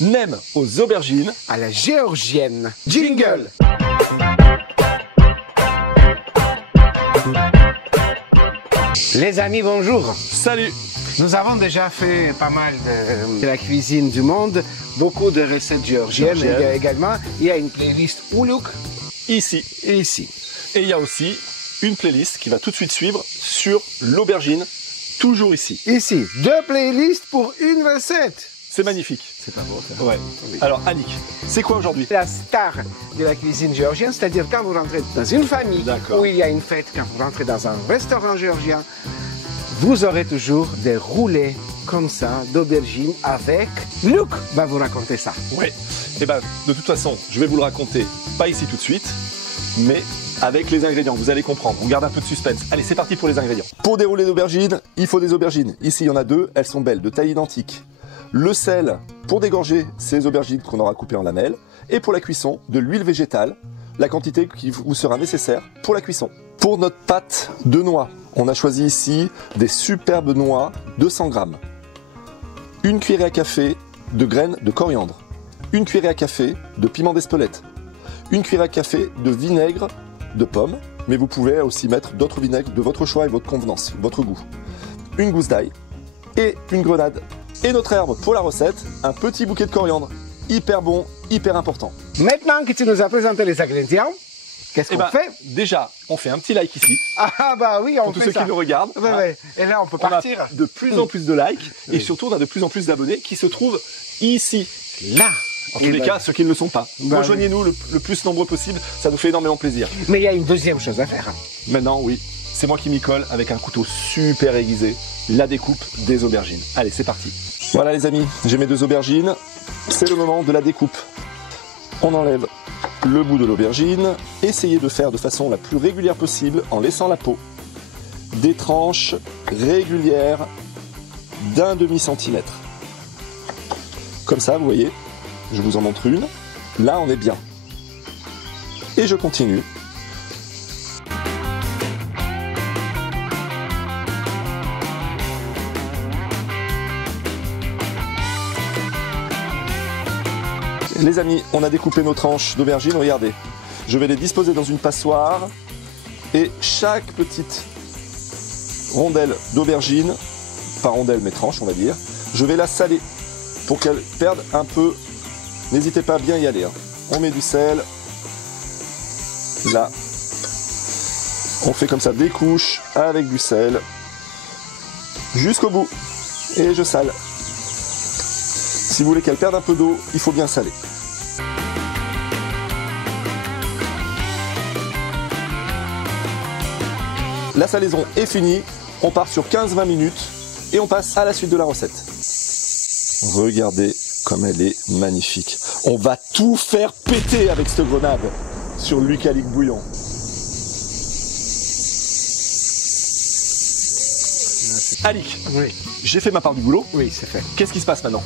Nem aux aubergines à la géorgienne. Jingle. Les amis, bonjour. Salut. Nous avons déjà fait pas mal de la cuisine du monde, beaucoup de recettes géorgiennes également. Il y a une playlist Uluk Ici. et ici. Et il y a aussi une playlist qui va tout de suite suivre sur l'aubergine, toujours ici. Ici, deux playlists pour une recette. C'est magnifique. C'est pas beau ça. Ouais. Oui. Alors Annick, c'est quoi aujourd'hui? La star de la cuisine géorgienne, c'est-à-dire quand vous rentrez dans une famille D'accord. où il y a une fête, quand vous rentrez dans un restaurant géorgien, vous aurez toujours des roulés comme ça d'aubergines avec Luc va vous raconter ça. Ouais. Et ben, de toute façon, je vais vous le raconter, pas ici tout de suite, mais avec les ingrédients, vous allez comprendre. On garde un peu de suspense. Allez, c'est parti pour les ingrédients. Pour des roulés d'aubergines, il faut des aubergines. Ici, il y en a deux, elles sont belles, de taille identique. Le sel pour dégorger ces aubergines qu'on aura coupées en lamelles. Et pour la cuisson, de l'huile végétale, la quantité qui vous sera nécessaire pour la cuisson. Pour notre pâte de noix, on a choisi ici des superbes noix, 200 grammes. Une cuillerée à café de graines de coriandre. Une cuillerée à café de piment d'Espelette. Une cuillerée à café de vinaigre de pomme, mais vous pouvez aussi mettre d'autres vinaigres de votre choix et votre convenance, votre goût. Une gousse d'ail et une grenade. Et notre herbe pour la recette, un petit bouquet de coriandre. Hyper bon, hyper important. Maintenant que tu nous as présenté les ingrédients, qu'est-ce qu'on fait? Déjà, on fait un petit like ici, Ah bah oui, on pour tous fait ceux ça. qui nous regardent. Ouais, Hein. ouais. Et là, on peut On partir. a de plus en plus de likes et Oui. surtout on a de plus en plus d'abonnés qui se trouvent ici. Là. En tous les cas, ceux qui ne le sont pas. Bah Rejoignez-nous le plus nombreux possible, ça nous fait énormément plaisir. Mais il y a une deuxième chose à faire. Maintenant, oui, c'est moi qui m'y colle avec un couteau super aiguisé, la découpe des aubergines. Allez, c'est parti. Voilà les amis, j'ai mes deux aubergines, c'est le moment de la découpe. On enlève le bout de l'aubergine, essayez de faire de façon la plus régulière possible en laissant la peau. Des tranches régulières d'1 demi-centimètre. Comme ça, vous voyez, je vous en montre une. Là, on est bien. Et je continue. Les amis, on a découpé nos tranches d'aubergines, regardez. Je vais les disposer dans une passoire et chaque petite rondelle d'aubergine, pas rondelle mais tranche on va dire, je vais la saler pour qu'elle perde un peu. N'hésitez pas à bien y aller. Hein. On met du sel. Là. On fait comme ça des couches avec du sel jusqu'au bout. Et je sale. Si vous voulez qu'elle perde un peu d'eau, il faut bien saler. La salaison est finie, on part sur 15-20 minutes et on passe à la suite de la recette. Regardez comme elle est magnifique. On va tout faire péter avec cette grenade sur l'eucalypte bouillon. Annick, Oui, j'ai fait ma part du boulot. oui, c'est fait. Qu'est-ce qui se passe maintenant?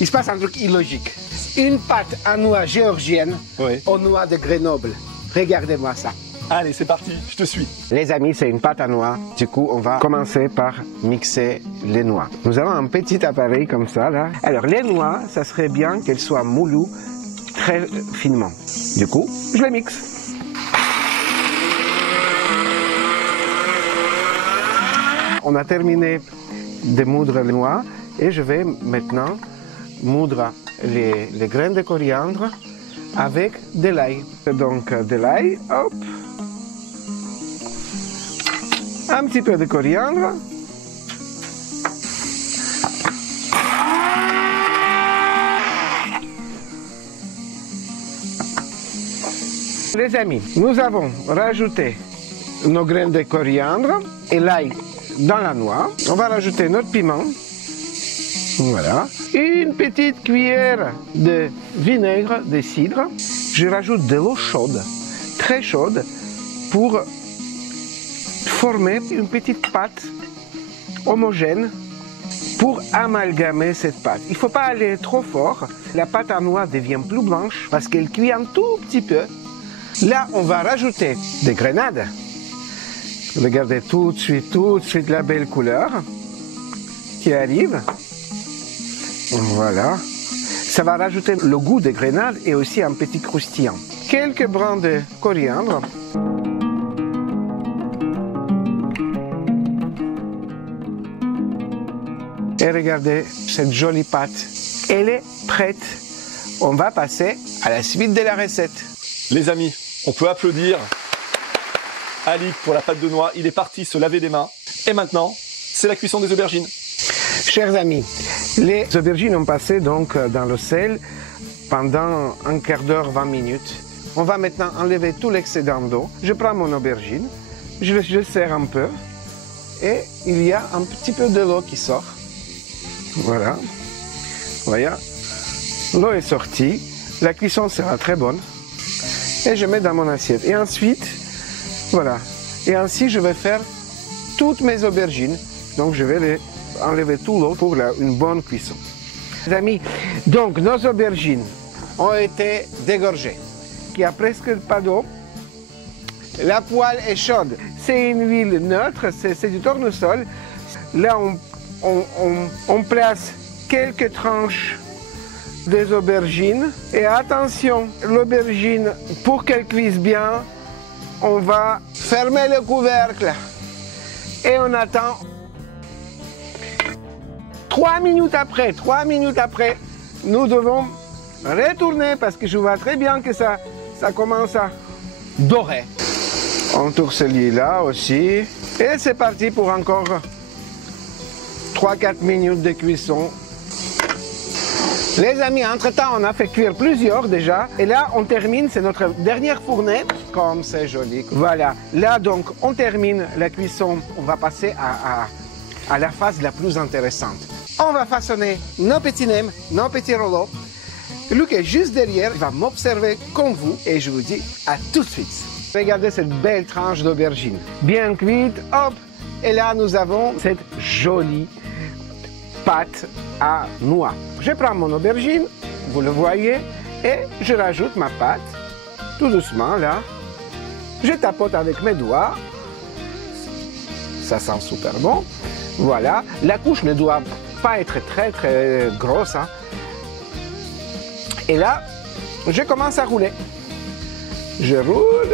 Il se passe un truc illogique. Une pâte à noix géorgienne Oui. aux noix de Grenoble. Regardez-moi ça. Allez, c'est parti, je te suis. Les amis, c'est une pâte à noix. Du coup, on va commencer par mixer les noix. Nous avons un petit appareil comme ça, là. Alors, les noix, ça serait bien qu'elles soient moulues très finement. Du coup, je les mixe. On a terminé de moudre les noix et je vais maintenant moudre les graines de coriandre avec de l'ail. Donc, de l'ail, hop. Un petit peu de coriandre. Les amis, nous avons rajouté nos graines de coriandre et l'ail dans la noix. On va rajouter notre piment. Voilà. Une petite cuillère de vinaigre de cidre. Je rajoute de l'eau chaude, très chaude, pour former une petite pâte homogène pour amalgamer cette pâte. Il ne faut pas aller trop fort. La pâte à noix devient plus blanche parce qu'elle cuit un tout petit peu. Là, on va rajouter des grenades. Regardez tout de suite la belle couleur qui arrive. Voilà. Ça va rajouter le goût de grenade et aussi un petit croustillant. Quelques brins de coriandre. Et regardez cette jolie pâte. Elle est prête. On va passer à la suite de la recette. Les amis, on peut applaudir Alix pour la pâte de noix. Il est parti se laver les mains. Et maintenant, c'est la cuisson des aubergines. Chers amis, les aubergines ont passé donc dans le sel pendant un quart d'heure, 20 minutes. On va maintenant enlever tout l'excédent d'eau. Je prends mon aubergine, je serre un peu et il y a un petit peu de l'eau qui sort. Voilà. Voyez, l'eau est sortie. La cuisson sera très bonne. Et je mets dans mon assiette. Et ensuite, voilà. Et ainsi, je vais faire toutes mes aubergines. Donc, je vais enlever tout l'eau pour une bonne cuisson. Les amis, donc nos aubergines ont été dégorgées. Il n'y a presque pas d'eau. La poêle est chaude. C'est une huile neutre, c'est du tournesol. Là, on place quelques tranches des aubergines. Et attention, l'aubergine, pour qu'elle cuise bien, on va fermer le couvercle. Et on attend 3 minutes après, nous devons retourner parce que je vois très bien que ça commence à dorer. On tourne celui-là aussi. Et c'est parti pour encore 3-4 minutes de cuisson. Les amis, entre-temps, on a fait cuire plusieurs déjà. Et là, on termine, c'est notre dernière fournée. Comme c'est joli. Voilà. Là, donc, on termine la cuisson. On va passer à la phase la plus intéressante. On va façonner nos petits nems, nos petits rouleaux. Luc est juste derrière, il va m'observer comme vous et je vous dis à tout de suite. Regardez cette belle tranche d'aubergine, bien cuite, hop. Et là, nous avons cette jolie pâte à noix. Je prends mon aubergine, vous le voyez, et je rajoute ma pâte, tout doucement là. Je tapote avec mes doigts. Ça sent super bon. Voilà, la couche ne doit pas être très grosse. Hein. Et là, je commence à rouler. Je roule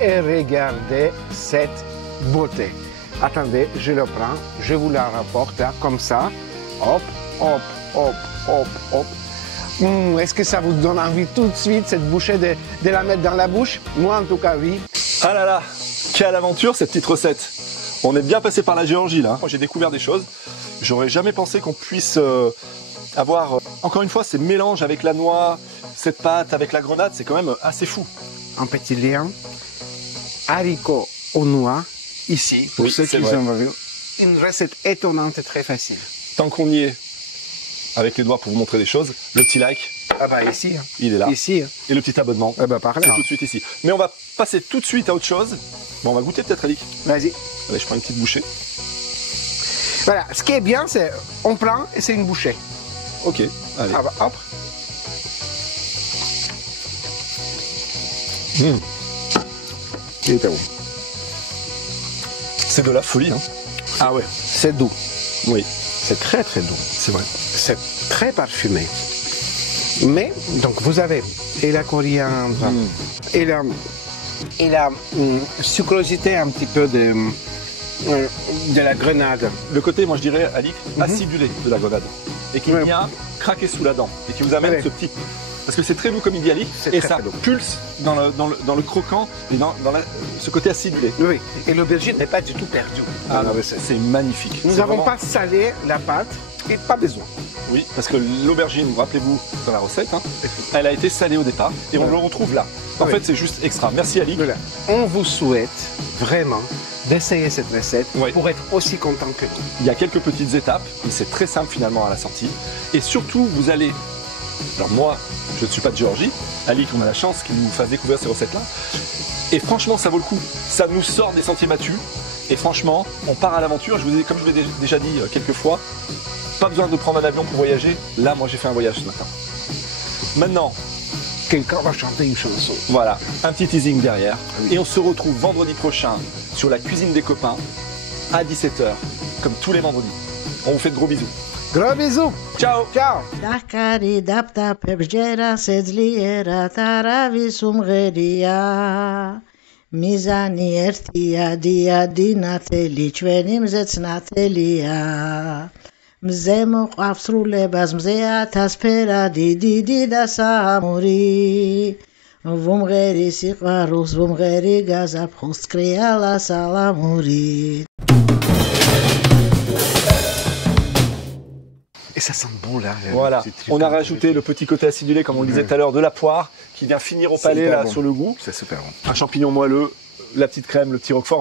et regardez cette beauté. Attendez, je le prends, je vous la rapporte là, comme ça. Hop, hop, hop, hop, hop. Est-ce que ça vous donne envie tout de suite, cette bouchée, de la mettre dans la bouche? Moi, en tout cas, oui. Ah là là, quelle aventure cette petite recette. On est bien passé par la Géorgie là. J'ai découvert des choses. J'aurais jamais pensé qu'on puisse avoir, encore une fois, ces mélanges avec la noix, cette pâte avec la grenade, c'est quand même assez fou. Un petit lien, haricots aux noix, ici, pour oui, ceux qui ont vu. Une recette étonnante et très facile. Tant qu'on y est, avec les doigts pour vous montrer des choses, le petit like. Ah bah ici. Hein. Il est là. Ici. Hein. Et le petit abonnement. Ah bah par là. C'est tout de suite ici. Mais on va passer tout de suite à autre chose. Bon, on va goûter peut-être, Alix. Vas-y. Allez, je prends une petite bouchée. Voilà, ce qui est bien, c'est on prend et c'est une bouchée. Ok, allez. Ah bah, hop. Il était bon. C'est de la folie, hein. Ah ouais, c'est doux. Oui, C'est très doux. c'est vrai. C'est très parfumé. Mais, donc vous avez et la coriandre, et la sucrosité un petit peu de la grenade. Le côté, moi je dirais, Alix, acidulé de la grenade. Et qui vient craquer sous la dent. Et qui vous amène ce petit... Parce que c'est très doux comme il dit Alix. Et ça pulse dans le croquant et dans ce côté acidulé. Oui, et l'aubergine n'est pas du tout perdue. Ah non, c'est magnifique. Nous n'avons pas salé la pâte et pas besoin. Oui, parce que l'aubergine, rappelez-vous dans la recette, hein, elle a été salée au départ et on le retrouve là. En fait, c'est juste extra. Merci Alix. Voilà. On vous souhaite vraiment d'essayer cette recette pour être aussi content que nous. Il y a quelques petites étapes, mais c'est très simple finalement à la sortie. Et surtout, vous allez... Alors moi, je ne suis pas de Géorgie. Alix, on a la chance qu'il nous fasse découvrir ces recettes-là. Et franchement, ça vaut le coup. Ça nous sort des sentiers battus. Et franchement, on part à l'aventure. Comme je vous l'ai déjà dit quelques fois, pas besoin de prendre un avion pour voyager. Là, moi, j'ai fait un voyage ce matin. Maintenant, quelqu'un va chanter une chanson. Voilà, un petit teasing derrière. Et on se retrouve vendredi prochain sur la cuisine des copains à 17h, comme tous les vendredis. On vous fait de gros bisous. Gros bisous. Ciao. Ciao. Dakari daptapებს ჯერას ეძლიერად არავის უმღერია მიზანი ერთია დიადი ნათელი ჩვენი მზეც ნათელია მზე მოყავს სრულებას მზე ათასფერადი დიდი და სამური ვუმღერი სიყვარულს ვუმღერი გაზაფხულს კრიალა სალამური. Et ça sent bon là. Voilà, on a rajouté le petit côté acidulé, comme on le disait tout à l'heure, de la poire qui vient finir au palais là, bon. sur le goût. C'est super bon. Un champignon moelleux, la petite crème, le petit roquefort.